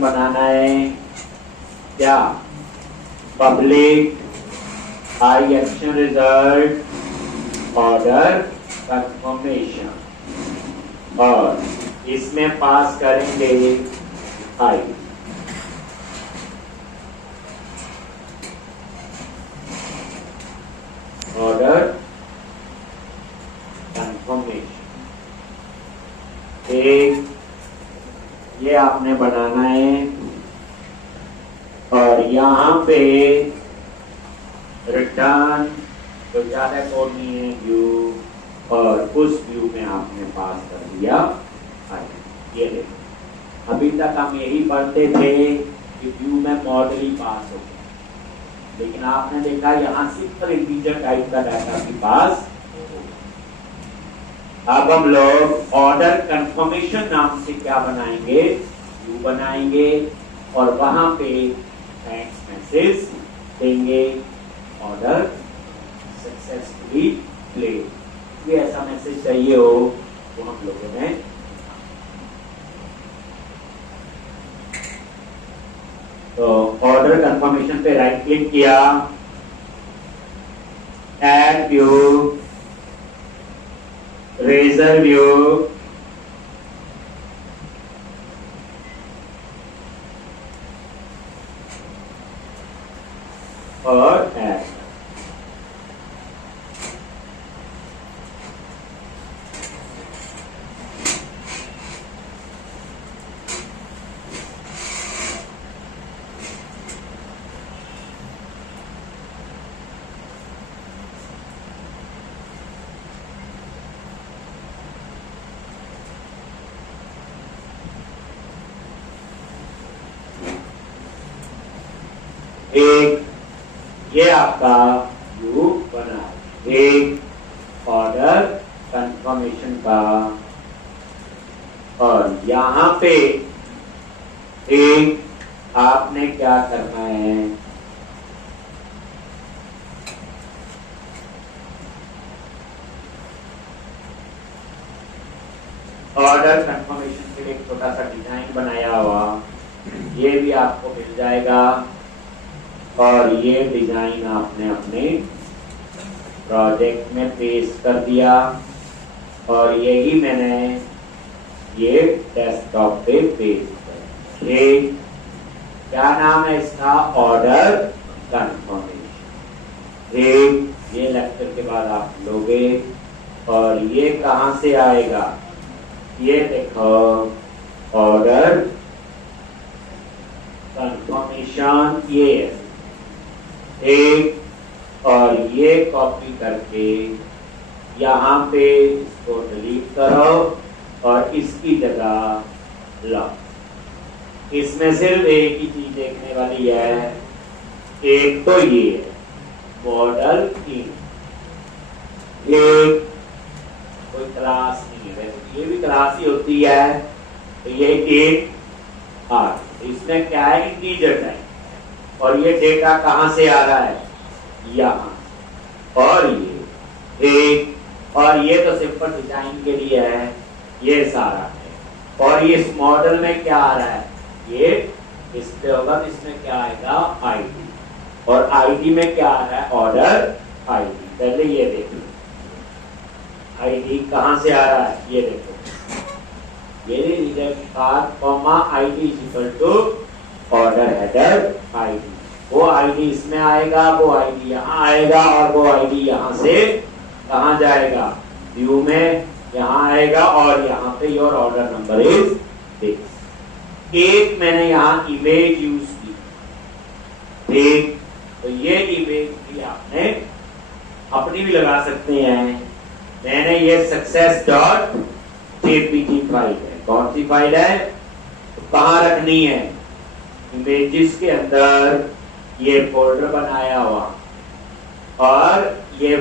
बनाना है क्या? Public high action result order confirmation, और इसमें पास करेंगे हाई। ऑर्डर कंफर्मेशन एक ये आपने बनाना है, और यहां पे रिटर्न तो ज्यादा कोड नहीं है व्यू, और उस व्यू में आपने पास कर दिया ये देखो। अभी तक हम यही पढ़ते थे कि व्यू में मॉडल ही पास हो गया, लेकिन आपने देखा यहाँ सिंपल इंटीजर टाइप का डाटा भी पास। अब हम लोग ऑर्डर कंफर्मेशन नाम से क्या बनाएंगे, व्यू बनाएंगे, और वहां पे थैंक्स मैसेज देंगे, ऑर्डर सक्सेसफुली प्लेड। ये ऐसा मैसेज चाहिए हो तो हम लोगों ने तो ऑर्डर कंफर्मेशन पे राइट क्लिक किया, ऐड व्यू, रेजर व्यू, और ऐड। एक ये आपका व्यू बना, एक ऑर्डर कंफर्मेशन का, और यहां पे एक आपने क्या करना है, ऑर्डर कंफर्मेशन के लिए एक छोटा सा डिजाइन बनाया हुआ, ये भी आपको मिल जाएगा, और ये डिजाइन आपने अपने प्रोजेक्ट में पेस्ट कर दिया, और यही मैंने ये डेस्कटॉप पे पेस्ट कर दिया। क्या नाम है इसका, ऑर्डर कंफर्मेशन। ये लेक्चर के बाद आप लोगे, और ये कहां से आएगा, ये देखो ऑर्डर कंफर्मेशन, ये एक, और ये कॉपी करके यहाँ पे इसको डिलीट करो, और इसकी जगह लाओ। इसमें सिर्फ एक ही चीज देखने वाली है, एक तो ये मॉडल इन, एक कोई क्लास नहीं है, ये भी क्लास ही होती है, तो ये एक आर, इसमें क्या है, इंटीजर टाइप, और ये डेटा कहां से आ रहा है, यहां, और ये एक, और ये तो सिंपल डिजाइन के लिए है, ये सारा है, और ये इस मॉडल में क्या आ रहा है, ये डिस्प्ले होगा, तो इसमें क्या आएगा, आईडी, और आईडी में क्या आ रहा है, ऑर्डर आईडी। पहले ये देखो आईडी कहां से आ रहा है, ये देखो, ये result card comma ID is equal to order header ID, वो आईडी इसमें आएगा, वो आईडी यहाँ आएगा, और वो आईडी यहाँ से कहाँ जाएगा, व्यू में यहाँ आएगा, और यहाँ पे your order number is this. एक मैंने यहाँ इमेज यूज की, ठीक, तो ये इमेज भी आपने अपनी भी लगा सकते हैं। मैंने ये सक्सेस डॉट जेपीजी फाइल है, कौन सी फाइल है, तो कहाँ रखनी है, इमेजेस के अंदर ये फोल्डर बनाया हुआ, और ये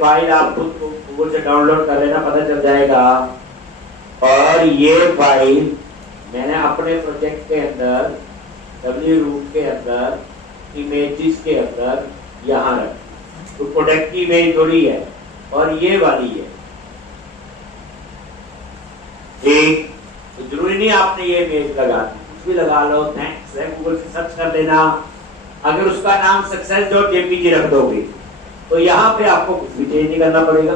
फाइल आप खुद गूगल से डाउनलोड कर लेना, पता चल जाएगा। और ये फाइल मैंने अपने प्रोजेक्ट के अंदर डब्ल्यू रूट के अंदर इमेजेस के अंदर यहाँ रखी, तो प्रोडक्ट की इमेज थोड़ी है, और ये वाली है एक, तो जरूरी नहीं आपने ये इमेज लगा दी, कुछ भी लगा लो, थैंक्स है, गूगल से सर्च कर लेना। अगर उसका नाम success.jpg रख दोगे तो यहाँ पे आपको कुछ भी चेंज नहीं करना पड़ेगा।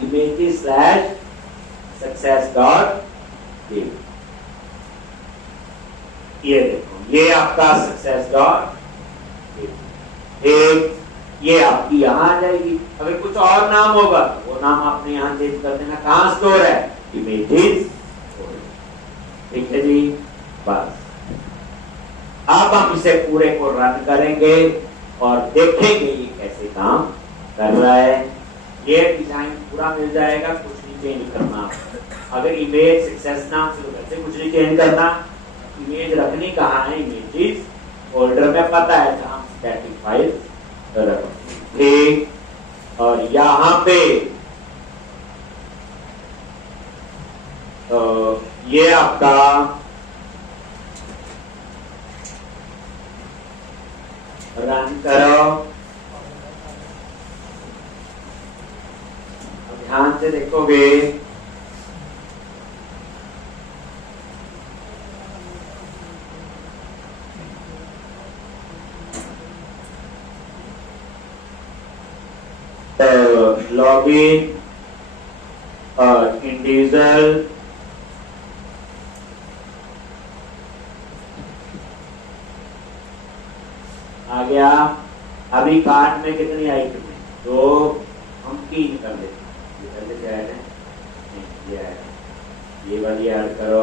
images/success.jpg, ये देखो, ये आपका success.jpg, ये आपकी यहाँ आ जाएगी। अगर कुछ और नाम होगा तो वो नाम आपने यहाँ चेंज कर देना। कहाँ स्टोर है? इमेजेस, ठीक है जी। बस अब हम इसे पूरे को रन करेंगे और देखेंगे ये कैसे काम कर रहा है। ये डिजाइन पूरा मिल जाएगा, कुछ नहीं चेंज करना। अगर इमेज सक्सेस नाम से वैसे कुछ नहीं चेंज करना। इमेज रखनी कहाँ है? इमेजेस फोल्डर में, पता है जहाँ स्टैटिक फाइल ठीक। और यहाँ पे तो ये आपका रन करो। ध्यान से देखोगे लॉगिन और इंडिविजुअल आ गया। अभी कार्ड में कितनी आइटम है? तो हम 3 कर लेते हैं। ये वाली ऐड करो,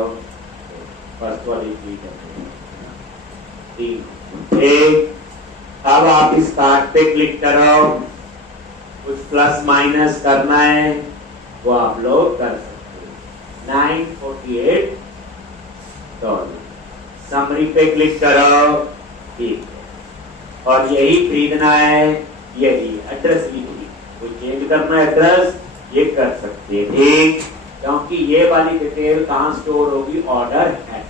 फर्स्ट वाली 3 एक। अब आप इस कार्ड पे क्लिक करो, कुछ प्लस माइनस करना है वो आप लोग कर सकते हो। $948 समरी पे क्लिक करो, ठीक है। और यही खरीदना है, यही एड्रेस लिखिए, कोई चेंज करना एड्रेस ये कर सकते हैं, ठीक। क्योंकि ये वाली डिटेल कहाँ स्टोर होगी? ऑर्डर है।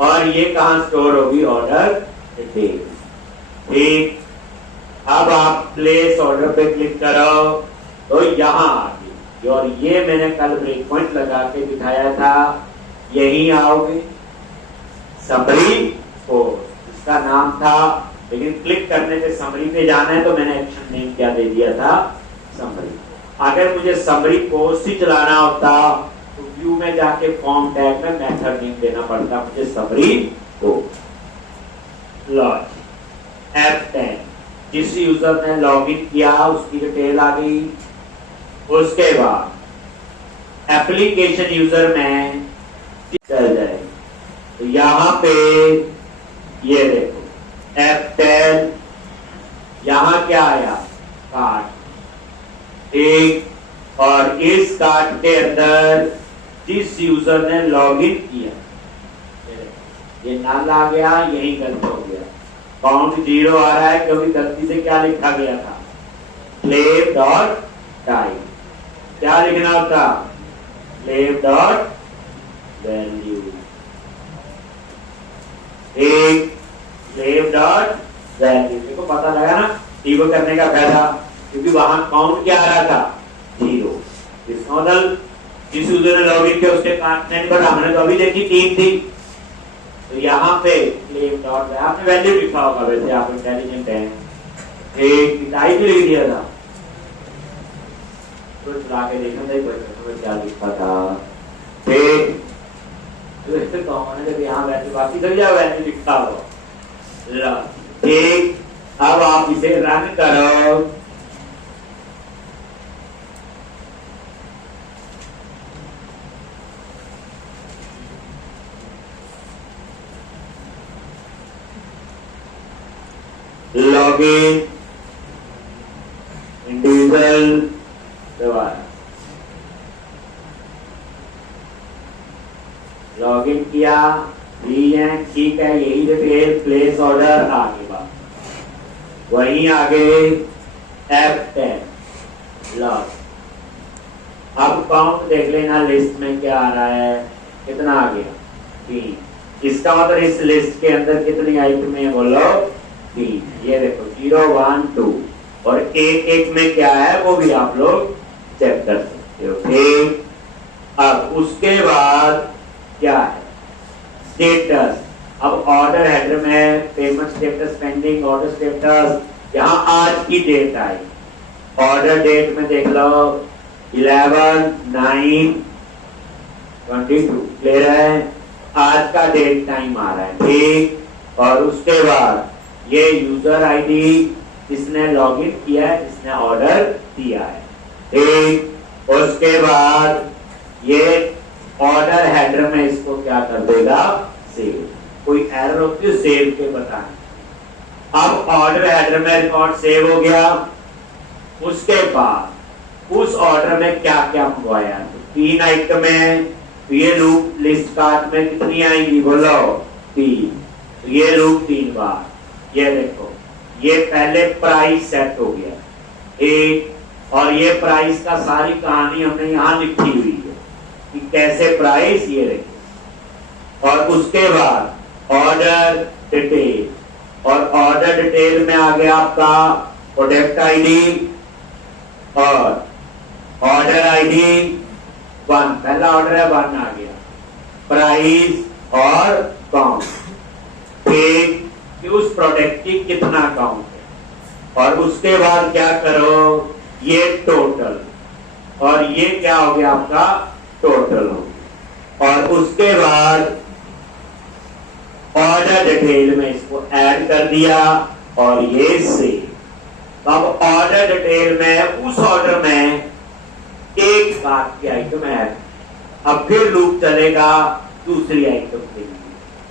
और ये कहाँ स्टोर होगी? ऑर्डर डिटेल, ठीक। अब आप प्लेस ऑर्डर पे क्लिक करो तो यहाँ आ गई। और ये मैंने कल ब्रेक पॉइंट लगा के दिखाया था, यही आओगे। समरी इसका नाम था, लेकिन क्लिक करने से समरी पे जाना है तो मैंने एक्शन नेम क्या दे दिया था? समरी। अगर मुझे समरी पोस्ट ही चलाना होता तो व्यू में जाके फॉर्म टैग में मेथड नेम देना पड़ता मुझे, समरी पोस्ट। लॉग F10, जिस यूजर ने लॉगिन किया उसकी डिटेल आ गई। उसके बाद एप्लीकेशन यूजर में चल जाए तो यहाँ पे ये देखो F10, यहाँ क्या आया? कार्ड, ठीक। और इस कार्ड के अंदर जिस यूजर ने लॉगिन किया, ये नल आ गया, यही गलत हो गया। काउंट 0 आ रहा है क्योंकि गलती से क्या लिखा गया था? slave dot type. क्या लिखना होता? slave डॉट वैल्यू, एक slave डॉट वैल्यू। देखो पता लगा ना डीबग करने का फायदा, क्योंकि वहां काउंट क्या आ रहा था? 0। इसका मतलब जिस यूजर ने लॉगिन किया उसके कार्ड नहीं बढ़ा, हमने तो अभी देखी 3 थी। तो यहाँ पे slave डॉट आपने वैल्यू लिखा होगा, वैसे आप इंटेलिजेंट हैं, एक टाइप लिख दिया था। तो चला के देखना था क्या लिखा था, ठीक। तो मैंने यहाँ वैल्यू बाकी कर दिया, वैल्यू लिखा हो, ठीक। अब आप इसे रन करो। लॉगिन इंडिविजुअल दोबारा लॉगिन किया, ठीक है, यही डिटेल प्लेस ऑर्डर आगे बात वहीं आगे F10 लॉग। अब काउंट देख लेना लिस्ट में क्या आ रहा है, कितना आ गया? 3। इसका मतलब इस लिस्ट के अंदर कितनी आइटम है बोलो? 3। ये देखो 0 1 2 और एक में क्या है वो भी आप लोग चेक कर सकते हो, ठीक। अब उसके बाद क्या है, स्टेटस। अब ऑर्डर हेडर में payment status pending, order status, यहाँ आज की डेट आई, ऑर्डर डेट में देख लो 11/9/22 क्लियर है, आज का डेट टाइम आ रहा है, ठीक। और उसके बाद ये यूजर आईडी इसने लॉगिन किया है, इसने ऑर्डर दिया है, ठीक। उसके बाद ये ऑर्डर हेडर में इसको क्या कर देगा, सेव। कोई एरर होती है सेव के बताएं। अब ऑर्डर हेडर में रिकॉर्ड सेव हो गया। उसके बाद उस ऑर्डर में क्या क्या मंगवाया, तो 3 आइटम है, तो ये लूप लिस्ट कार्ट में कितनी आएंगी बोलो, 3। तो ये लूप 3 बार, ये देखो ये पहले प्राइस सेट हो गया, एक, और ये प्राइस का सारी कहानी हमने यहां लिखी हुई है कि कैसे प्राइस, ये देखो। और उसके बाद ऑर्डर डिटेल, और ऑर्डर डिटेल में आ गया आपका प्रोडक्ट आईडी और ऑर्डर आईडी 1, पहला ऑर्डर है 1 आ गया, प्राइस और काउंट, ठीक, कि उस प्रोडक्ट की कितना काउंट है। और उसके बाद क्या करो, ये टोटल, और ये क्या हो गया आपका टोटल हो गया। और उसके बाद ऑर्डर डिटेल में इसको ऐड कर दिया और ये सेव। अब ऑर्डर डिटेल में उस ऑर्डर में एक बात की आइटम ऐड, अब फिर लूप चलेगा दूसरी आइटम के लिए,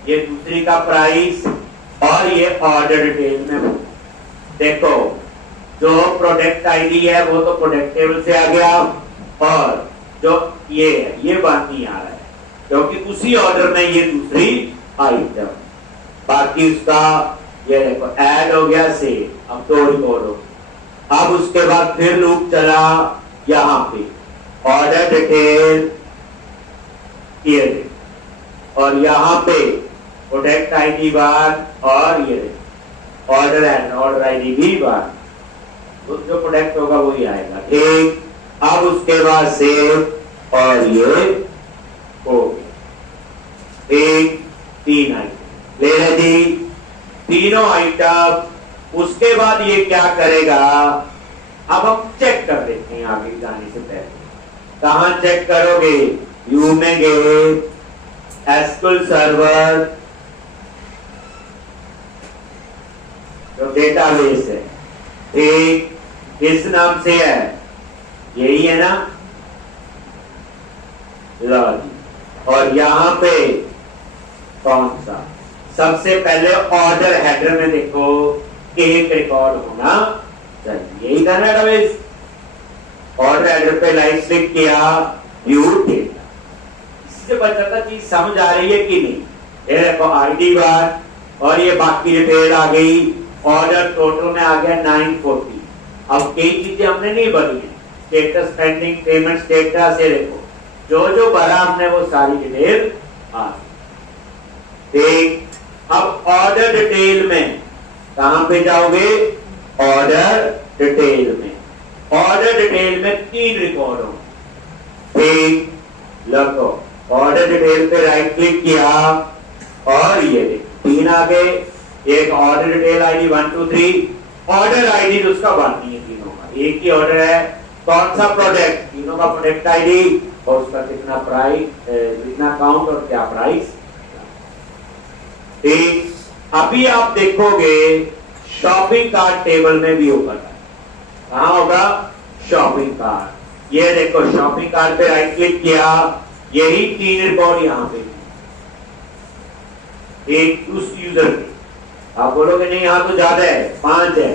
ये दूसरी का प्राइस और ये ऑर्डर डिटेल में। देखो जो प्रोडक्ट आईडी है वो तो प्रोडक्ट टेबल से आ गया, और जो ये है ये बात नहीं आ रहा है क्योंकि उसी ऑर्डर में ये दूसरी आइटम, बाकी उसका ये देखो ऐड हो गया सेव। अब 2 रिकॉर्ड हो। अब उसके बाद फिर लूप चला यहाँ पे ऑर्डर डिटेल ये, और यहाँ पे प्रोडक्ट आईडी बार, और ये ऑर्डर एंड ऑर्डर आईडी भी बार, तो जो प्रोडक्ट होगा वही आएगा, ठीक। अब उसके बाद सेव और ये हो गया, एक 3 आइटम ले रहे जी, तीनों आइटम। उसके बाद ये क्या करेगा, अब हम चेक कर लेते हैं आगे जाने से पहले। कहां चेक करोगे, व्यू में गए, एसक्यूएल सर्वर जो डेटाबेस है, ठीक, किस नाम से है, यही है ना, लॉजिक। और यहां पे कौन सा, सबसे पहले ऑर्डर हेडर में देखो एक रिकॉर्ड होना चाहिए, यही था ना डेटाबेस। ऑर्डर हेडर पे राइट क्लिक किया, व्यू डेटा, इससे पता था चीज समझ आ रही है कि नहीं। ये देखो आईडी बार और ये बाकी डिटेल आ गई, ऑर्डर टोटल में आ गया 940। अब कई चीजें हमने नहीं भरी है, स्टेटस पेंडिंग, पेमेंट स्टेटस, ये देखो जो जो भरा हमने वो सारी डिटेल आ गई। अब ऑर्डर डिटेल में कहां पे जाओगे, ऑर्डर डिटेल में, ऑर्डर डिटेल में 3 रिकॉर्ड हो, ठीक, लगो ऑर्डर डिटेल पे राइट क्लिक किया और ये देखो 3 आ गए, एक order detail ID 1 2 3, order ID तो उसका 1 नहीं है, तीनों का एक ही ऑर्डर है, कौन सा प्रोडक्ट, तीनों का प्रोडक्ट आईडी और उसका कितना प्राइस, कितना काउंट और क्या प्राइस, ठीक। अभी आप देखोगे शॉपिंग कार्ट टेबल में भी होगा, कहां होगा, शॉपिंग कार्ट, ये देखो शॉपिंग कार्ट पे राइट क्लिक किया, यही 3 रिकॉर्ड यहां पे, एक उस यूजर के, आप बोलोगे नहीं यहां तो ज्यादा है, 5 है,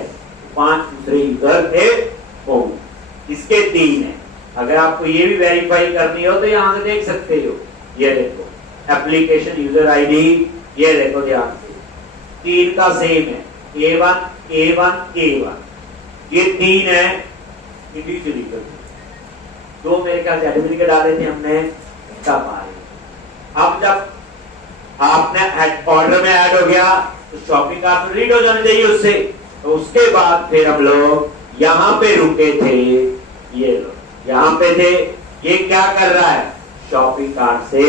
5 दूसरे यूजर थे वो, इसके 3 है। अगर आपको ये भी वेरीफाई करनी हो तो यहां से देख सकते हो, ये देखो एप्लीकेशन यूजर आईडी, ये देखो ध्यान से 3 का सेम है, A1 A1 A1, ये 3 है इंडिविजुअली कर, दो मेरे ख्याल से एडमिट डाले थे हमने, तब आ रहे। अब जब आपने ऑर्डर में ऐड हो गया तो शॉपिंग कार्ट में रीड हो जाना चाहिए उससे, तो उसके बाद फिर हम लोग यहाँ पे रुके थे, ये लोग यहाँ पे थे, ये क्या कर रहा है, शॉपिंग कार्ट से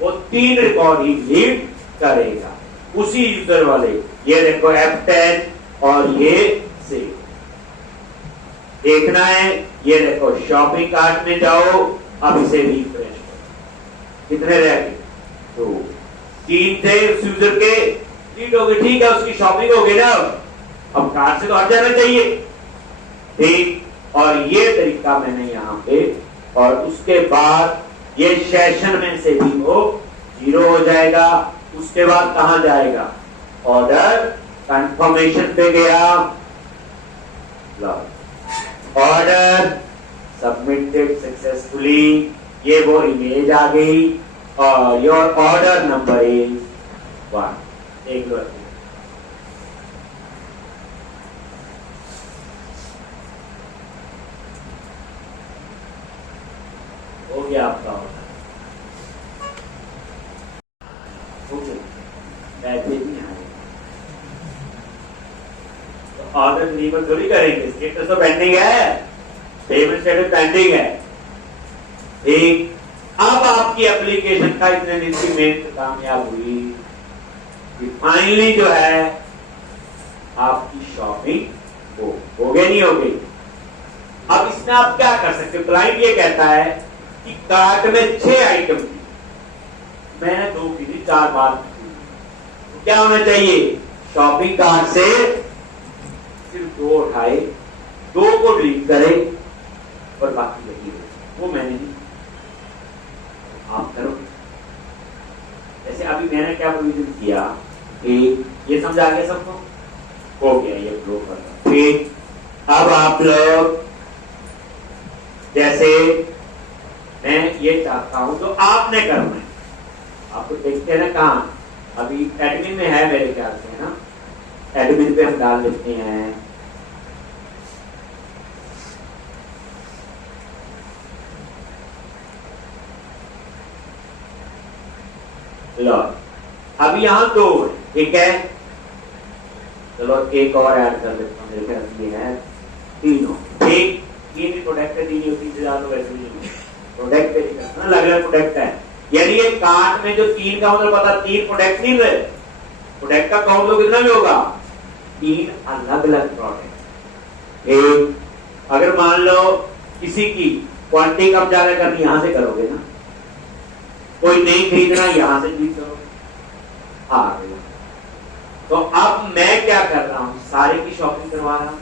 वो 3 रिकॉर्ड ही डिलीट करेगा उसी यूजर वाले। ये देखो F10 और ये सेव देखना है। ये देखो शॉपिंग कार्ट में जाओ, अब इसे रिफ्रेश करो। कितने रह गए? 2 3 थे उस यूजर के, डिलीट हो गए, ठीक है, उसकी शॉपिंग हो गई ना, अब कार्ट से तो हट जाना चाहिए, ठीक। और ये तरीका मैंने यहां पे, और उसके बाद ये सेशन में से भी वो 0 हो जाएगा। उसके बाद कहां जाएगा? ऑर्डर कंफर्मेशन पे गया, ऑर्डर सबमिटेड सक्सेसफुली, ये वो इमेज आ गई और योर ऑर्डर नंबर इज 1। देख लो, हो गया आपका ऑर्डर। मैसेज नहीं आएगा तो ऑर्डर डिलीवर थोड़ी करेंगे, स्टेटस तो पेंडिंग है, पेमेंट स्टेटस पेंडिंग है, ठीक। अब आपकी एप्लीकेशन का इतने दिन की मेहनत कामयाब हुई कि फाइनली जो है आपकी शॉपिंग हो गई, नहीं हो गई। अब इसमें आप क्या कर सकते हो? क्लाइंट ये कहता है कि कार्ट में 6 आइटम थी, मैंने 2 की थी, 4 बार तो क्या होना चाहिए? शॉपिंग कार्ट से सिर्फ 2 उठाए, 2 को डिलीट करे और बाकी लगी वो मैंने नहीं। आप करो जैसे अभी मैंने क्या प्रोविजन किया कि ये समझ आ गया सबको? हो गया ये फ्लो करना, ठीक। अब आप लोग जैसे मैं ये चाहता हूं तो आपने करना है, आपको देखते हैं ना कहां, अभी एडमिन में है मेरे ख्याल से, है ना? एडमिन पे हम डाल देते हैं, लो अभी यहां 2 है, ठीक है। चलो एक और ऐड कर देता हूं, मेरे ख्याल से ये है 3, ठीक। 3 प्रोडक्ट है, 3 से ज्यादा तो वैसे नहीं प्रोडक्ट है, अलग अलग प्रोडक्ट है। यानी ये कार्ट में जो 3 का मतलब पता 3 प्रोडक्ट नहीं रहे, प्रोडक्ट का काउंट तो कितना भी होगा? 3 अलग अलग प्रोडक्ट। एक अगर मान लो किसी की क्वांटिटी कम ज्यादा करनी, यहां से करोगे ना, कोई नहीं खरीदना, यहां से खरीद करो, आ गया। तो अब मैं क्या कर रहा हूं? सारे की शॉपिंग करवा रहा हूं,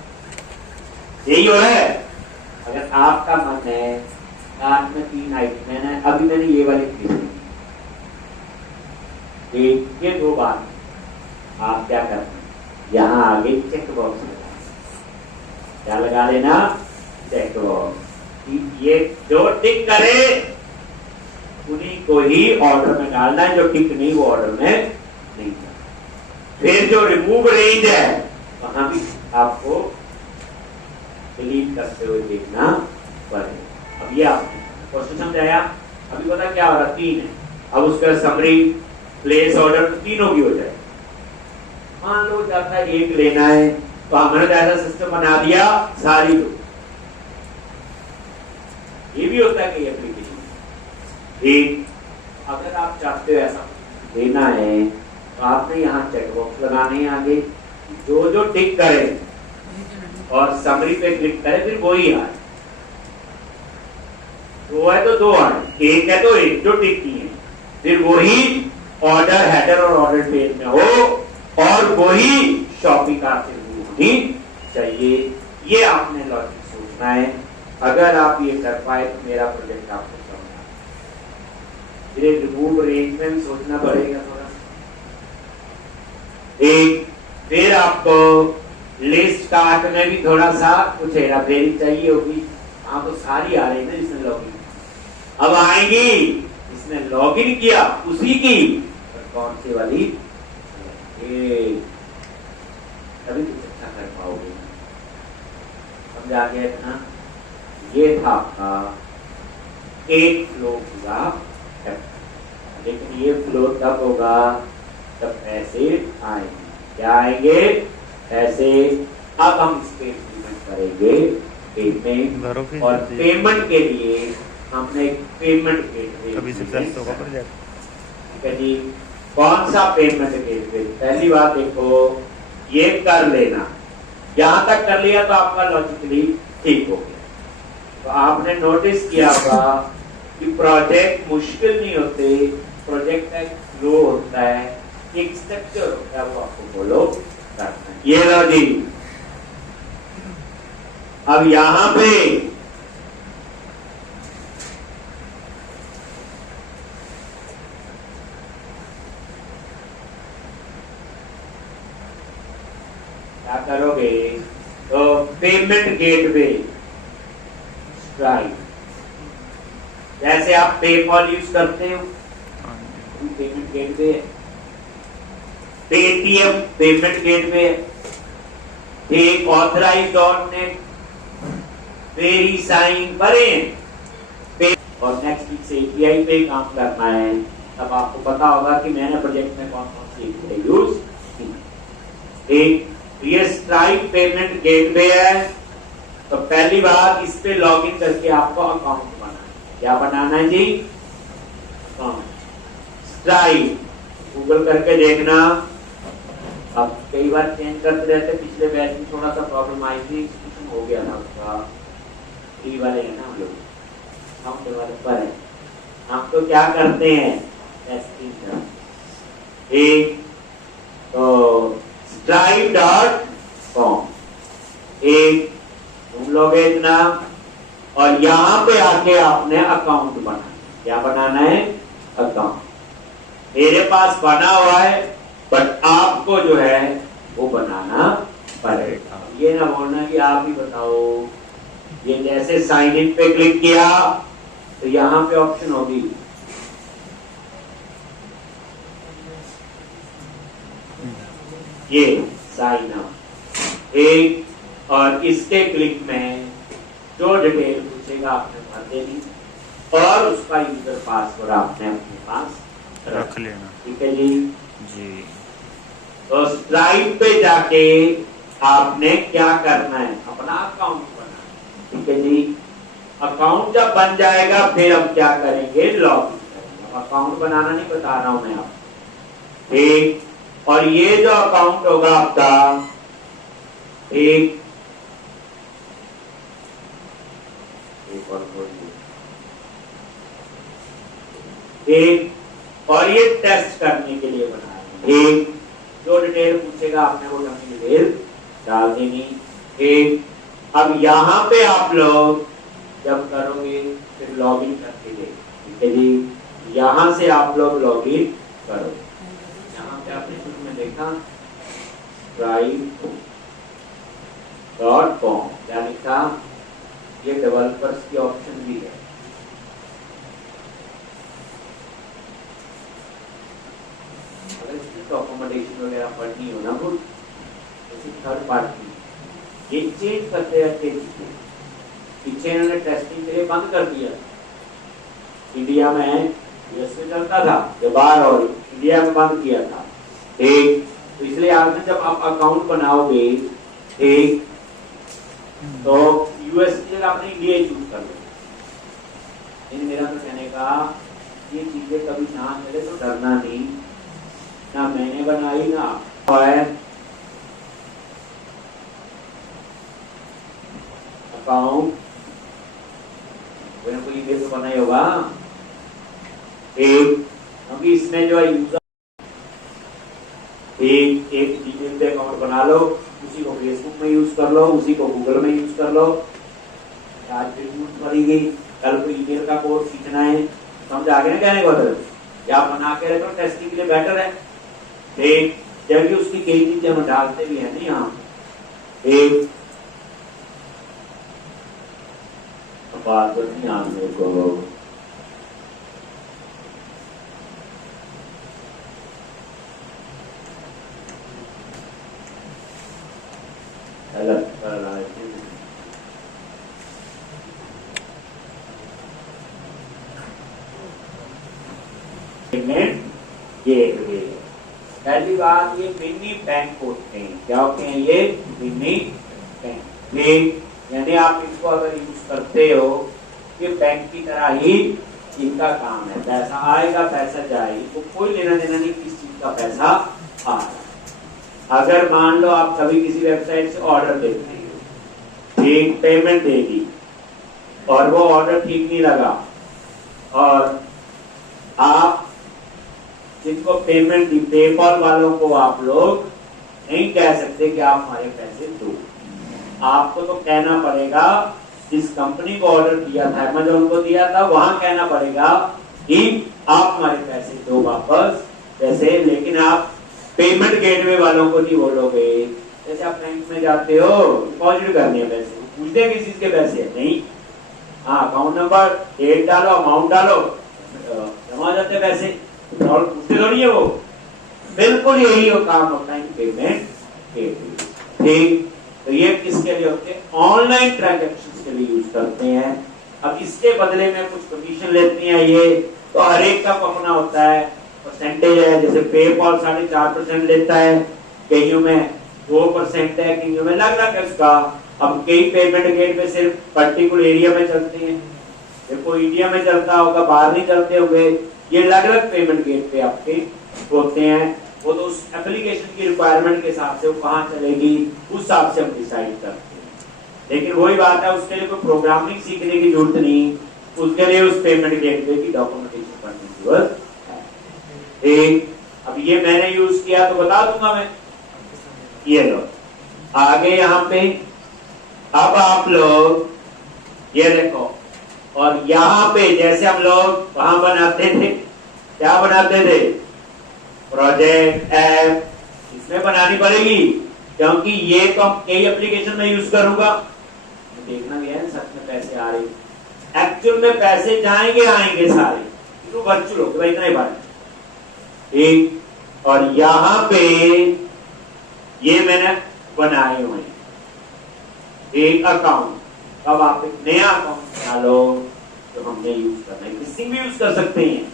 यही हो रहा है। अगर आपका मन है कार्ट में 3 आइटम है, अभी मैंने ये वाले खरीदे, ये 2 बार आप क्या करते हैं? यहां आगे चेक बॉक्स लगा, क्या लगा लेना? Check box. ये जो टिक करे उन्हीं को ही ऑर्डर में डालना है, जो टिक नहीं वो ऑर्डर में नहीं डालना। फिर जो रिमूव रेंज है वहां भी आपको डिलीट करते हुए देखना पड़ेगा। अब ये आपने क्वेश्चन समझाया, अभी पता क्या हो रहा? 3 है, अब उसका समरी प्लेस ऑर्डर तो 3 की हो जाए। मान लो जाता है 1 लेना है तो हमने ऐसा सिस्टम बना दिया सारी दो। ये भी होता है कि एप्लीकेशन ठीक, अगर आप चाहते हो ऐसा देना है तो आपने यहाँ चेकबॉक्स लगाने हैं आगे, जो जो टिक करे और समरी पे क्लिक करे फिर वही आए। 2 है तो 2 आए, 1 है तो 1 जो टिक की है, फिर वही ऑर्डर हेडर और ऑर्डर पेज में हो और वही शॉपिंग कार्ट से होनी चाहिए। ये आपने लॉजिक सोचना है। अगर आप ये कर पाए तो मेरा प्रोजेक्ट आपको समझ फिर रिमूव रेंज में भी सोचना पड़ेगा थोड़ा सा। एक फिर आपको लिस्ट कार्ट में भी थोड़ा सा कुछ हेराफेरी चाहिए होगी। हाँ तो सारी आ रही है ना जिसने लॉगिन, अब आएंगी इसने लॉगिन किया उसी की कौन सी वाली तभी कुछ अच्छा कर पाओगे। समझ आ गया इतना? ये था आपका एक फ्लो पूरा, लेकिन ये फ्लो तब होगा तब ऐसे आएंगे। क्या आएंगे? ऐसे। अब हम इस पे पेमेंट करेंगे पेमेंट, और पेमेंट के लिए हमने एक पेमेंट गेटवे कभी सक्सेस होगा प्रोजेक्ट। ठीक है जी। कौन सा पेमेंट गेटवे? पहली बात देखो, ये कर लेना, यहां तक कर लिया तो आपका लॉजिकली ठीक हो गया। तो आपने नोटिस किया होगा कि प्रोजेक्ट मुश्किल नहीं होते, प्रोजेक्ट का फ्लो होता है, एक स्ट्रक्चर होता है, वो आपको फॉलो करना है। ये लो जी, अब यहां पे क्या करोगे? तो पेमेंट गेटवे स्ट्राइप, जैसे आप पेपॉल यूज करते हो, पेमेंट गेटवे है। पेटीएम पेमेंट गेटवे है। एक ऑथराइज.नेट, वेरी साइन भरे हैं। और नेक्स्ट वीक से एपीआई पे काम करना है, तब आपको पता होगा कि मैंने प्रोजेक्ट में कौन कौन सी एपीआई यूज की। एक ये स्ट्राइप पेमेंट गेटवे है, तो पहली बात इस पे लॉगिन करके आपको अकाउंट बनाना है। क्या बनाना है जी? स्ट्राइप गूगल करके देखना। अब कई बार चेंज करते रहते, पिछले बैच में थोड़ा सा प्रॉब्लम आई थी, हो गया था उसका। फ्री वाले है ना हम लोग, हम डेवलपर है, हम तो क्या करते हैं टेस्टिंग का। एक तो stripe.com, एक तुम लोग इतना, और यहां पे आके आपने अकाउंट बनाना। क्या बनाना है? अकाउंट। मेरे पास बना हुआ है, बट आपको जो है वो बनाना पड़ेगा। ये ना बोलना कि आप ही बताओ। ये जैसे साइन इन पे क्लिक किया तो यहां पे ऑप्शन होगी, ये साइन अप एक, और इसके क्लिक में जो डिटेल पूछेगा आपने भर देनी, और उसका यूजर पासवर्ड आपने अपने पास रख लेना। ठीक है जी। जी, तो स्ट्राइप पे जाके आपने क्या करना है? अपना अकाउंट बनाना है। ठीक है जी। अकाउंट जब बन जाएगा फिर हम क्या करेंगे? लॉगिन करेंगे। अकाउंट बनाना नहीं बता रहा हूं मैं आपको, ठीक। और ये जो अकाउंट होगा आपका, एक और ये टेस्ट करने के लिए बनाया। एक जो डिटेल पूछेगा आपने वो डमी डिटेल डाल देनी। एक अब यहां पे आप लोग जब करोगे फिर लॉगिन करके देखें। ठीक है जी। यहां से आप लोग लॉगिन करो। यहाँ पे आपने शुरू में देखा stripe.com, क्या लिखा? ये डेवलपर्स की ऑप्शन भी है। अगर इसकी डॉक्यूमेंटेशन वगैरह पढ़नी हो ना, वो जैसे थर्ड पार्टी ये चेंज करते रहते हैं। पीछे इन्होंने टेस्टिंग के लिए बंद कर दिया। इंडिया में यूएस में चलता था, जो बाहर, और इंडिया में बंद किया था। ठीक, तो इसलिए आपने जब आप अकाउंट बनाओगे, ठीक, तो यूएस की जगह आपने इंडिया चूज कर लो। मेरा तो कहने का ये चीजें कभी ना मिले तो डरना नहीं, ना मैंने बनाई ना अकाउंट कोई ईमेल तो बनाया होगा। क्योंकि इसमें जो है यूजर एक जीमेल पे अकाउंट बना लो, उसी को फेसबुक में यूज कर लो, उसी को गूगल में यूज कर लो। आज फेसबुक पड़ेगी, कल को ईमेल का कोड खींचना है, समझ आ गया ना कहने को? या बना के रखो, टेस्टिंग के लिए बेटर है। ठीक, जबकि उसकी कई चीजें हम डालते भी है ना यहाँ। एक बात नहीं आने को, गेटवे। पहली बात, ये मिनी बैंक होते हैं। क्या होते हैं ये? Mini bank. यानी आप इसको अगर यूज करते हो ये बैंक की तरह ही इनका काम है, पैसा आएगा पैसा जाएगा, तो कोई लेना देना नहीं किस चीज का पैसा आ रहा है। अगर मान लो आप कभी किसी वेबसाइट से ऑर्डर देते हैं, ठीक पेमेंट देगी और वो ऑर्डर ठीक नहीं लगा और आप जिनको पेमेंट दी, पेपॉल वालों को आप लोग नहीं कह सकते कि आप हमारे पैसे दो। आपको तो कहना पड़ेगा, जिस कंपनी को ऑर्डर दिया था, अमेज़न को दिया था, वहां कहना पड़ेगा कि आप हमारे पैसे दो वापस पैसे। लेकिन आप पेमेंट गेटवे वालों को नहीं बोलोगे। जैसे आप बैंक में जाते हो, डिपॉजिट करने हैं पैसे, पूछते हैं किस चीज के पैसे नहीं, हाँ अकाउंट नंबर, डेट डालो, अमाउंट डालो, जमा हो जाते पैसे, और पूछते तो नहीं है वो। बिल्कुल यही वो काम होता है पेमेंट गेटवे। ठीक, तो ये किसके लिए होते हैं? ऑनलाइन ट्रांजैक्शंस के लिए यूज करते हैं। अब इसके बदले में कुछ कमीशन लेती हैं ये, तो हर एक का अपना होता है, परसेंटेज है। जैसे पेपॉल 4.5% लेता है, कईयों में 2% है, कईयों में अलग अलग है उसका। अब कई पेमेंट गेटवे सिर्फ पर्टिकुलर एरिया में चलते हैं, देखो इंडिया में चलता होगा, बाहर नहीं चलते होंगे। ये अलग अलग पेमेंट गेटवे आपके होते हैं, वो तो उस एप्लीकेशन की रिक्वायरमेंट के हिसाब से वो कहाँ चलेगी उस हिसाब से हम डिसाइड करते हैं। लेकिन वही बात है, उसके लिए कोई प्रोग्रामिंग सीखने की जरूरत नहीं, उसके लिए उस पेमेंट गेटवे की डॉक्यूमेंटेशन पढ़ने की जरूरत है। एक अब ये मैंने यूज किया तो बता दूंगा मैं, ये लो आगे यहाँ पे। अब आप लोग ये देखो, और यहाँ पे जैसे हम लोग वहां बनाते थे, क्या बनाते थे? प्रोजेक्ट ऐप, इसमें बनानी पड़ेगी क्योंकि ये तो कई एप्लीकेशन में यूज करूंगा। देखना भी है सच में पैसे आ रहे, एक्चुअल में पैसे जाएंगे आएंगे सारे, तो वर्चुअल हो गया इतना ही बात। ठीक, और यहाँ पे ये मैंने बनाए हुए एक अकाउंट। अब आप एक नया अकाउंट डालो तो हमने यूज करना है, किसी भी यूज कर सकते हैं।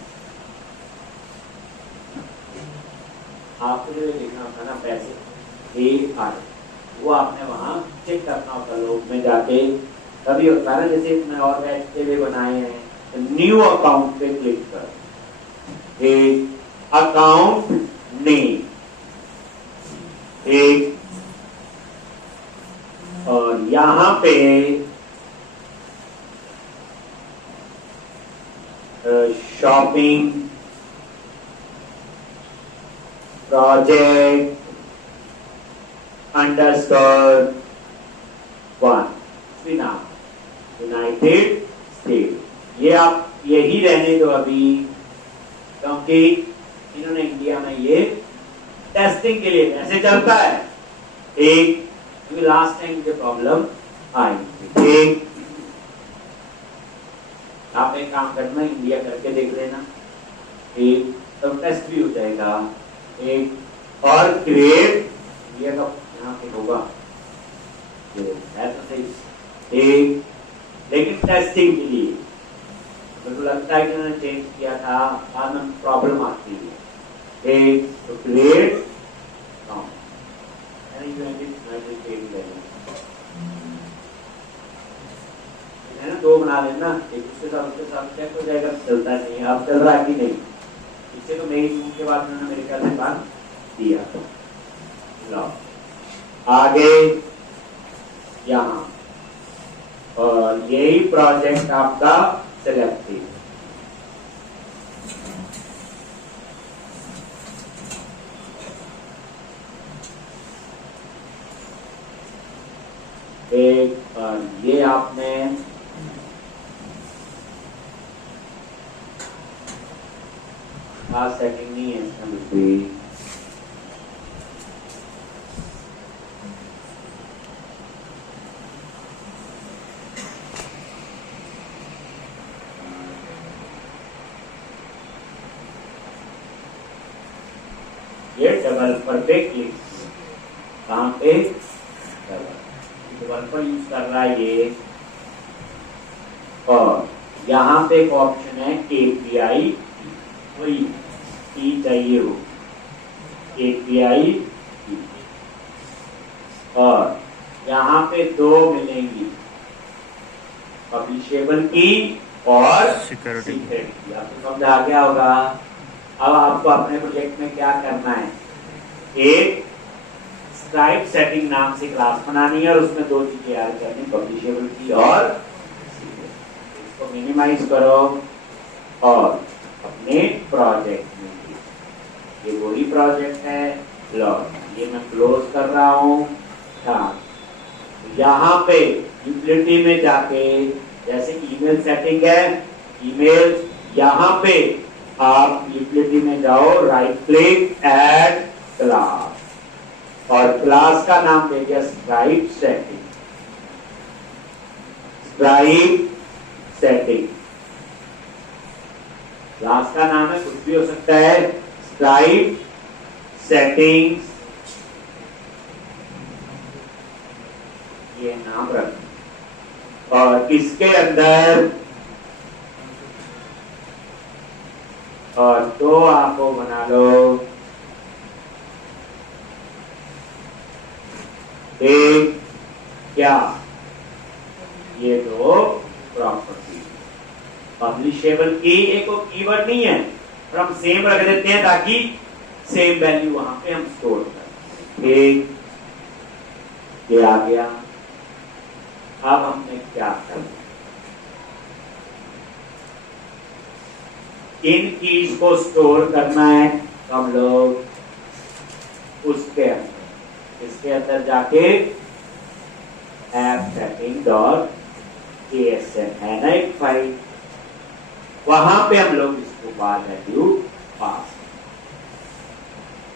आपको जो देखना होता है ना पैसे एक आए, वो आपने वहां चेक करना होता, लोग में जाके तभी होता है ना। जैसे मैं और बैच के लिए बनाए हैं, तो न्यू अकाउंट पे क्लिक कर, एक अकाउंट नेम, एक और यहां पे shopping project underscore 1 United state. ये आप यही रहने दो अभी, क्योंकि इन्होंने इंडिया में ये टेस्टिंग के लिए ऐसे चलता है। एक लास्ट टाइम मुझे प्रॉब्लम आई, ठीक, आप एक काम करना, इंडिया करके देख लेना, एक तो टेस्ट भी हो जाएगा। एक और क्रिएट इंडिया का यहाँ पे होगा, है तो सही। एक लेकिन टेस्टिंग के लिए मुझे लगता है कि उन्होंने चेंज किया था, बाद में प्रॉब्लम आती है। एक तो क्रिएट है ना, दो बना लेना, एक उसके साथ चेक हो जाएगा, चलता नहीं है, अब चल रहा है कि नहीं। इससे तो मेरी जून के बाद उन्होंने मेरे ख्याल से बात दिया। लो आगे यहाँ, और यही प्रोजेक्ट आपका सिलेक्ट एक, और ये आपने खास सेटिंग नहीं है इसका भी। ये डेवलपर पे क्लिक, कहाँ पे? डेवलपर यूज कर रहा है ये। और यहाँ पे एक ऑप्शन है API, वही की चाहिए हो API, और यहाँ पे दो मिलेंगी, पब्लिशेबल की और सिक्योरिटी सीक्रेट की। आपको समझ आ गया होगा। अब आपको अपने प्रोजेक्ट में क्या करना है, एक स्ट्राइप सेटिंग नाम से क्लास बनानी है और उसमें दो चीजें ऐड करनी, पब्लिशेबल की और सीक्रेट। इसको मिनिमाइज करो और अपने प्रोजेक्ट में ये वही प्रोजेक्ट है, लो ये मैं क्लोज कर रहा हूँ। हाँ, यहाँ पे यूटिलिटी में जाके जैसे ईमेल सेटिंग है, ईमेल यहाँ पे आप यूटिलिटी में जाओ, राइट क्लिक ऐड क्लास और क्लास का नाम दे दिया stripe setting. Stripe setting class का नाम है, कुछ भी हो सकता है। स्ट्राइप सेटिंग्स ये नाम रख और इसके अंदर और दो आपको बना लो, एक क्या, ये दो प्रॉपर्टी। पब्लिशेबल की एक वो कीवर्ड नहीं है और हम सेम रख देते हैं ताकि सेम वैल्यू वहां पे हम स्टोर करें। ठीक, ये आ गया। अब हमने क्या करना, इन कीज को स्टोर करना है। तो हम लोग उसके अंदर इसके अंदर जाके ऐप सेटिंग डॉट ASN है ना एक फाइल, वहां पे हम लोग इसको बाद वैल्यू पास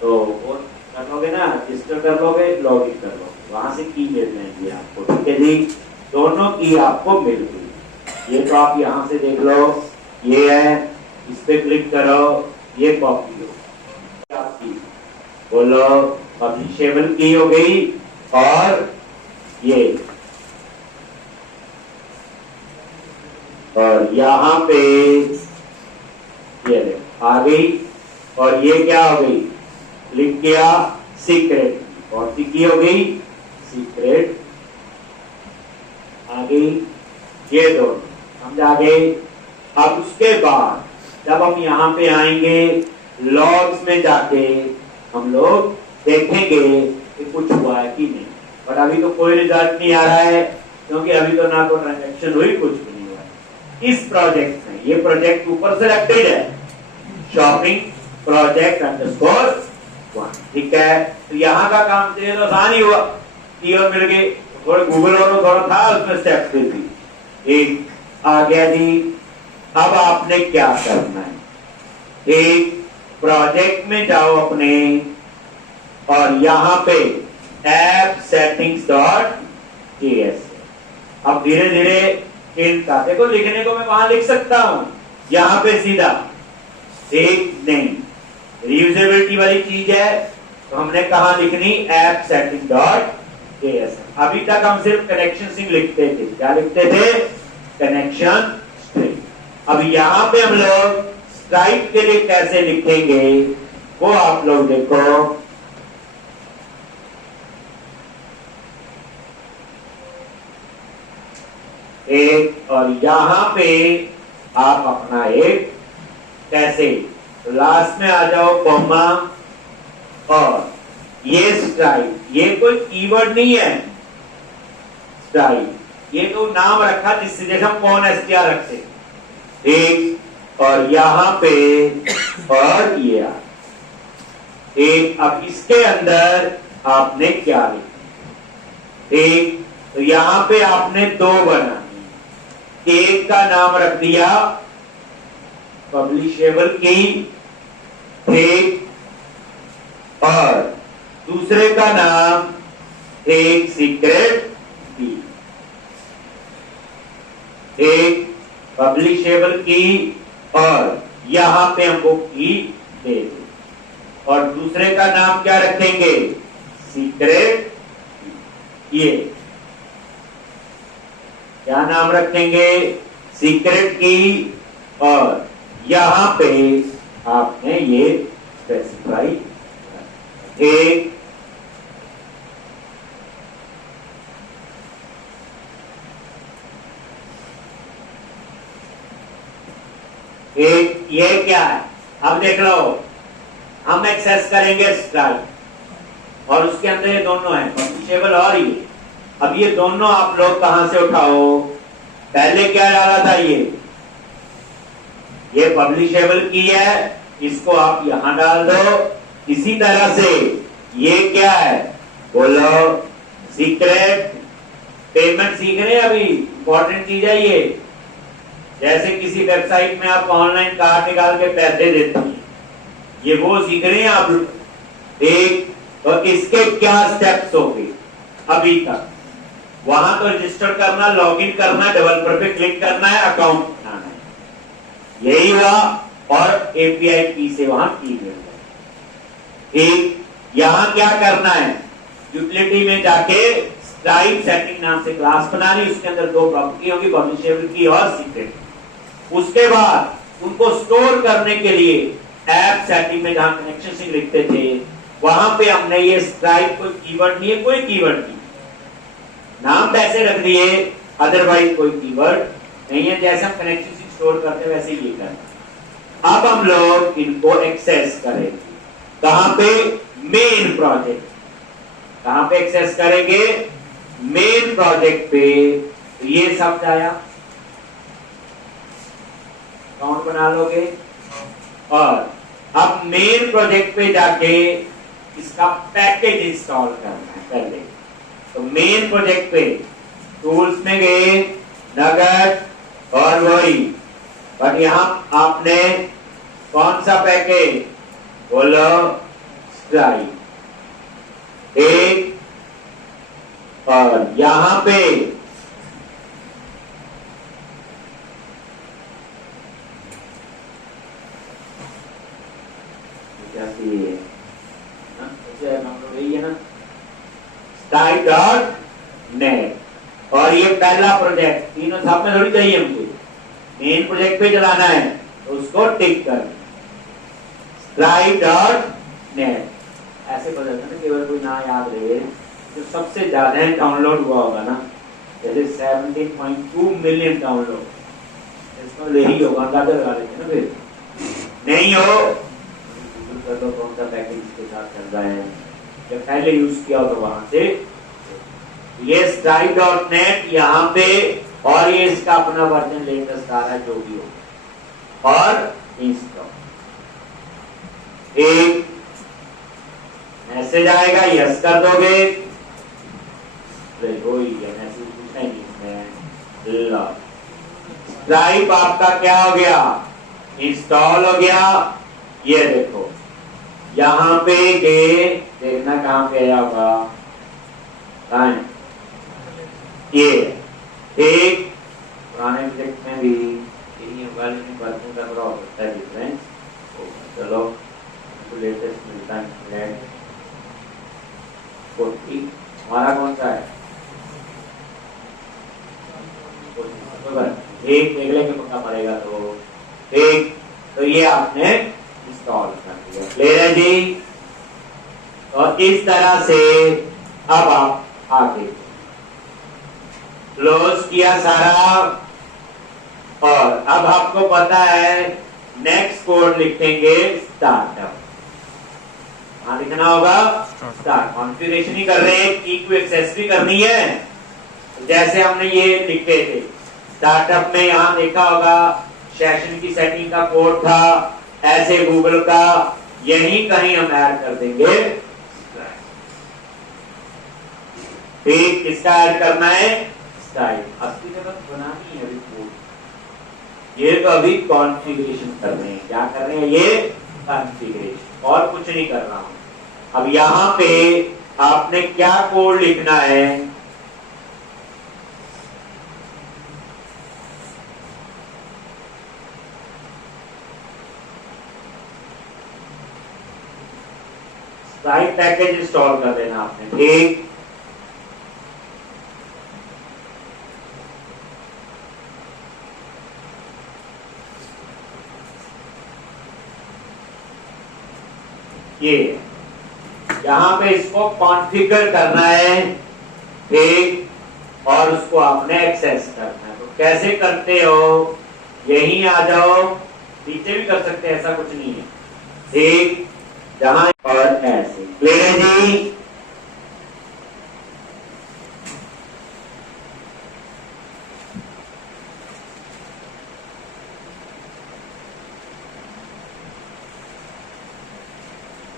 तो वो कर लोगे ना, रजिस्टर कर लोगे, लॉग इन कर लोगे, वहां से की मिल जाएंगी आपको। ठीक है जी, दोनों की आपको मिल गई। ये तो आप यहां से देख लो, ये है, इस पे क्लिक करो, ये कॉपी हो आपकी, बोलो पब्लिशेबल की हो गई और ये और यहाँ पे ये आ गई और ये क्या हो गई, क्लिक किया सीक्रेट और की हो गई सीक्रेट आ गई। ये दोनों समझ आ गए। अब उसके बाद जब हम यहाँ पे आएंगे लॉग्स में जाके हम लोग देखेंगे कि कुछ हुआ है कि नहीं, बट अभी तो कोई रिजल्ट नहीं आ रहा है क्योंकि अभी तो ना तो ट्रांजैक्शन हुई, कुछ भी नहीं हुआ इस प्रोजेक्ट में। ये प्रोजेक्ट ऊपर से रखते है शॉपिंग प्रोजेक्ट अंडरस्कोर 1। ठीक है, तो यहाँ का काम तो आसान ही हुआ, कीवर्ड मिल गए, थोड़े गूगल और थोड़ा था उसमें स्टेप्स थी। एक आ गया जी। अब आपने क्या करना है, एक प्रोजेक्ट में जाओ अपने और यहाँ पे ऐप सेटिंग्स डॉट ASN। अब धीरे धीरे इनका देखो, लिखने को मैं वहां लिख सकता हूं, यहाँ पे सीधा एक नहीं, रियूजेबिलिटी वाली चीज है तो हमने कहा लिखनी ऐप सेटिंग डॉट ASN। अभी तक हम सिर्फ कनेक्शन स्ट्रिंग लिखते थे, क्या लिखते थे, कनेक्शन स्ट्रिंग। अब यहाँ पे हम लोग स्ट्राइप के लिए कैसे लिखेंगे वो आप लोग देखो। एक और यहाँ पे आप अपना एक कैसे लास्ट में आ जाओ कॉमा और ये स्ट्राइप, ये कोई कीवर्ड नहीं है, स्ट्राइप ये तो नाम रखा जिससे जैसे हम कौन STR रखते हैं। एक और यहाँ पे और ये एक। अब इसके अंदर आपने क्या लिखा, एक तो यहाँ पे आपने दो बनानी, एक का नाम रख दिया पब्लिशेबल की, एक और दूसरे का नाम एक सीक्रेट की। एक पब्लिशेबल की और यहां पे हमको की दे दो और दूसरे का नाम क्या रखेंगे, सीक्रेट। ये क्या नाम रखेंगे, सीक्रेट की और यहां पे आपने ये स्पेसिफाई एक ये क्या है, अब देख लो, हम एक्सेस करेंगे स्ट्राइप और उसके अंदर ये दोनों है, पब्लिशेबल और ये। अब ये दोनों आप लोग कहां से उठाओ, पहले क्या डाला था, ये पब्लिशेबल की है, इसको आप यहां डाल दो। इसी तरह से ये क्या है, बोलो, सीक्रेट पेमेंट सीख रहे हैं अभी, इंपॉर्टेंट चीज है ये। जैसे किसी वेबसाइट में आप ऑनलाइन कार्ड निकाल के पैसे देते हैं, ये वो सीख रहे हैं आप लोग। एक तो इसके क्या स्टेप्स हो गए अभी तक, वहां तो रजिस्टर करना, लॉगिन करना, डेवलपर पे क्लिक करना है, अकाउंट बनाना है, यही हुआ। और एपीआई की से वहां की गई। एक यहां क्या करना है, यूटिलिटी में जाके स्ट्राइप सेटिंग नाम से क्लास बनानी, उसके अंदर दो प्रॉपर्टी होगी, पब्लिशेबल की और सीक्रेट। उसके बाद उनको स्टोर करने के लिए ऐप सेटिंग में जहां कनेक्शन सिंह लिखते थे, वहां पे हमने ये स्ट्राइप कोई कीवर्ड नहीं है, कोई कीवर्ड नहीं, नाम पैसे रख दिए, अदरवाइज कोई कीवर्ड नहीं है। जैसे हम कनेक्शन सिंह स्टोर करते हैं वैसे ये करना। अब हम लोग इनको एक्सेस करेंगे, कहां पे, मेन प्रोजेक्ट। कहां पे एक्सेस करेंगे, मेन प्रोजेक्ट पे। ये सब आया, अकाउंट बना लोगे और अब मेन प्रोजेक्ट पे जाके इसका पैकेज इंस्टॉल करना है पहले। तो मेन प्रोजेक्ट पे टूल्स में गए, नगद और वही, बट यहां आपने कौन सा पैकेज, बोलो, स्ट्राइप। एक और यहां पे है ना, Sky.net। और ये पहला प्रोजेक्ट, तीनों साथ में थोड़ी चाहिए हमको, मेन प्रोजेक्ट पे चलाना है तो उसको टिक कर, Sky.net। ऐसे बदलता ना, केवल कोई ना याद रहे, जो सबसे ज्यादा डाउनलोड हुआ होगा ना, जैसे 17.2 मिलियन डाउनलोड, इसको ले ही होगा, अंदाजा लगा लेते ना। फिर नहीं हो तो कौन सा पैकेज के साथ चल रहा है, जब पहले यूज किया हो तो वहां से ये Sky.net यहाँ पे, और ये इसका अपना वर्जन लेटेस्ट आ रहा है, जो भी हो, और इंस्टॉल। एक मैसेज आएगा, यस कर दोगे, हो ही गया मैसेज, कुछ नहीं है। स्ट्राइप आपका क्या हो गया, इंस्टॉल हो गया। ये देखो यहां पे गए, देखना कहां पे आया होगा, ये एक पुराने प्रोजेक्ट में भी यही होगा, लेकिन वर्जन का थोड़ा होता है डिफरेंस। चलो लेटेस्ट मिलता है, 40 हमारा कौन सा है, एक देख लेंगे पक्का पड़ेगा। तो एक, तो ये आपने इंस्टॉल कर दिया, क्लियर है जी। और इस तरह से अब आप आगे क्लोज किया सारा, और अब आपको पता है नेक्स्ट कोड लिखेंगे स्टार्टअप, वहां लिखना होगा स्टार्ट। कॉन्फ़िगरेशन ही कर रहे हैं, की को एक्सेस भी करनी है, जैसे हमने ये लिखे थे स्टार्टअप में, यहां देखा होगा सेशन की सेटिंग का कोड था, ऐसे गूगल का, यही कहीं हम ऐड कर देंगे। ठीक, किसका ऐड करना है, स्टाइल। असली जगह बनानी है अभी कोड, ये तो अभी कॉन्फ़िगरेशन कर रहे हैं। क्या कर रहे हैं, ये कॉन्फ़िगरेशन, और कुछ नहीं कर रहा हूं। अब यहां पे आपने क्या कोड लिखना है, स्ट्राइप पैकेज इंस्टॉल कर देना आपने। ठीक, ये यहां पे इसको कॉन्फ़िगर करना है, ठीक, और उसको आपने एक्सेस करना है। तो कैसे करते हो, यहीं आ जाओ, नीचे भी कर सकते हैं, ऐसा कुछ नहीं है। ठीक, जहां और ऐसे क्लियर है जी।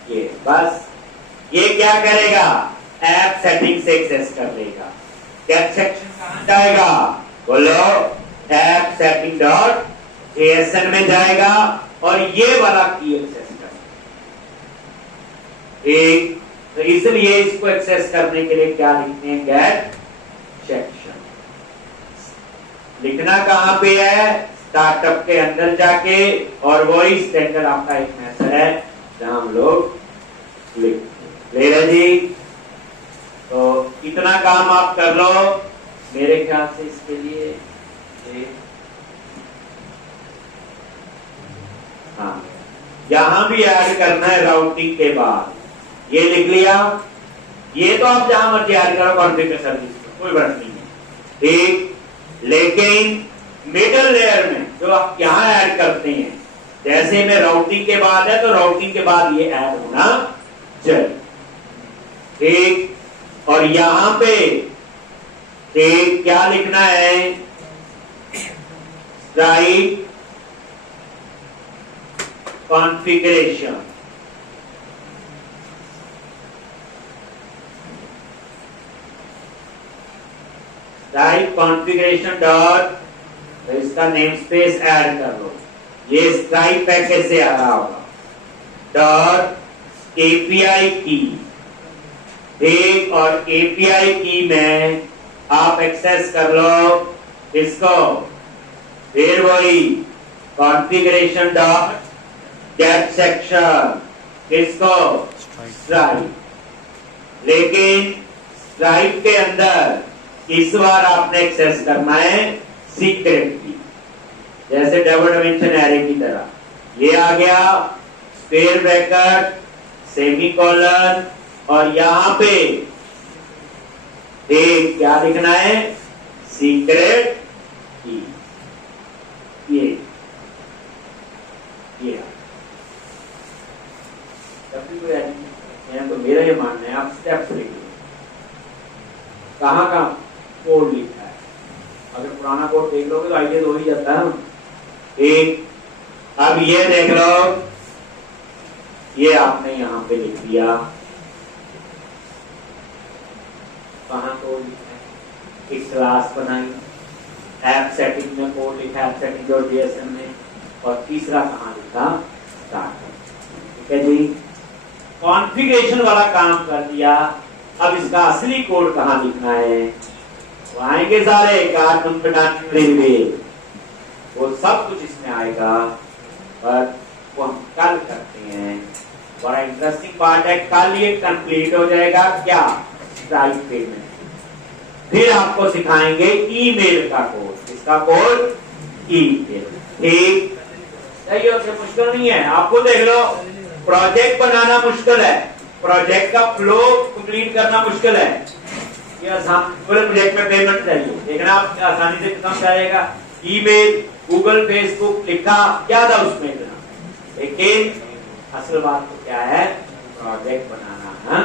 ये बस, ये क्या करेगा, ऐप सेटिंग से एक्सेस कर लेगा। क्या सेक्शन कहां जाएगा, बोलो, ऐप सेटिंग डॉट JSN में जाएगा और ये वाला की एक्सेस कर। ठीक, तो इसलिए इसको एक्सेस करने के लिए क्या लिखते हैं, गेट सेक्शन। लिखना कहां पे है, स्टार्टअप के अंदर जाके, और वही स्टैंडर्ड आपका एक मेथड है जहां हम लोग लिखते ले रहे जी। तो इतना काम आप कर लो मेरे ख्याल से। इसके लिए हाँ, यहां भी ऐड करना है राउटिंग के बाद, ये लिख लिया। ये तो आप जहां मर्जी ऐड करो कॉन्फ़िगर सर्विस में, कोई बात नहीं है। ठीक, लेकिन मिडल लेयर में जो आप यहां ऐड करते हैं, जैसे में राउटिंग के बाद है तो राउटिंग के बाद ये ऐड होना चाहिए। ठीक, और यहां पे ठीक क्या लिखना है, right configuration. Right configuration dot, तो इसका नेम स्पेस ऐड कर लो। ये स्ट्राइप पैकेज से आ रहा होगा, डॉट एपीआई की। ठीक, और एपीआई की में आप एक्सेस कर लो इसको, फिर वही कॉन्फ़िगरेशन डॉट गेट सेक्शन, किसको, स्ट्राइप। लेकिन स्ट्राइप के अंदर इस बार आपने एक्सेस करना है सीक्रेट की, जैसे डबल डायमेंशन एरे की तरह। ये आ गया, स्क्वायर ब्रैकेट, सेमीकोलन, और यहां पे एक क्या लिखना है, सीक्रेट की। ये जब भी कोई है तो मेरा ये मानना है, आप स्टेप्स लिखिए कहां कहां कोड लिखा है। अगर पुराना कोड देख लोगे तो आइडिया तो हो ही जाता है। एक, अब ये देख लो, ये आपने यहां पे लिख दिया, कहां कोड लिखा है, एक क्लास बनाई, ऐप सेटिंग में कोड लिखा, ऐप सेटिंग डॉट JSN में, और तीसरा कहां लिखा, स्टार्टअप। ठीक है जी, कॉन्फ़िगरेशन वाला काम कर दिया। अब इसका असली कोड कहां लिखना है, वो आएंगे सारे कार्टून रेलवे, वो सब कुछ इसमें आएगा, पर वो हम कल करते हैं। बड़ा इंटरेस्टिंग पार्ट है, कल ये कंप्लीट हो जाएगा। क्या, स्ट्राइप पेमेंट। फिर आपको सिखाएंगे ईमेल का कोड, इसका कोड ईमेल। ठीक, सही हो, मुश्किल नहीं है। आपको देख लो, प्रोजेक्ट बनाना मुश्किल है, प्रोजेक्ट का फ्लो कंप्लीट करना मुश्किल है। ये आसान, पूरे प्रोजेक्ट में पेमेंट चाहिए, देखना आप आसानी से खत्म जाएगा। ईमेल, गूगल, फेसबुक लिखा, क्या था उसमें इतना, लेकिन असल बात तो क्या है, प्रोजेक्ट बनाना है।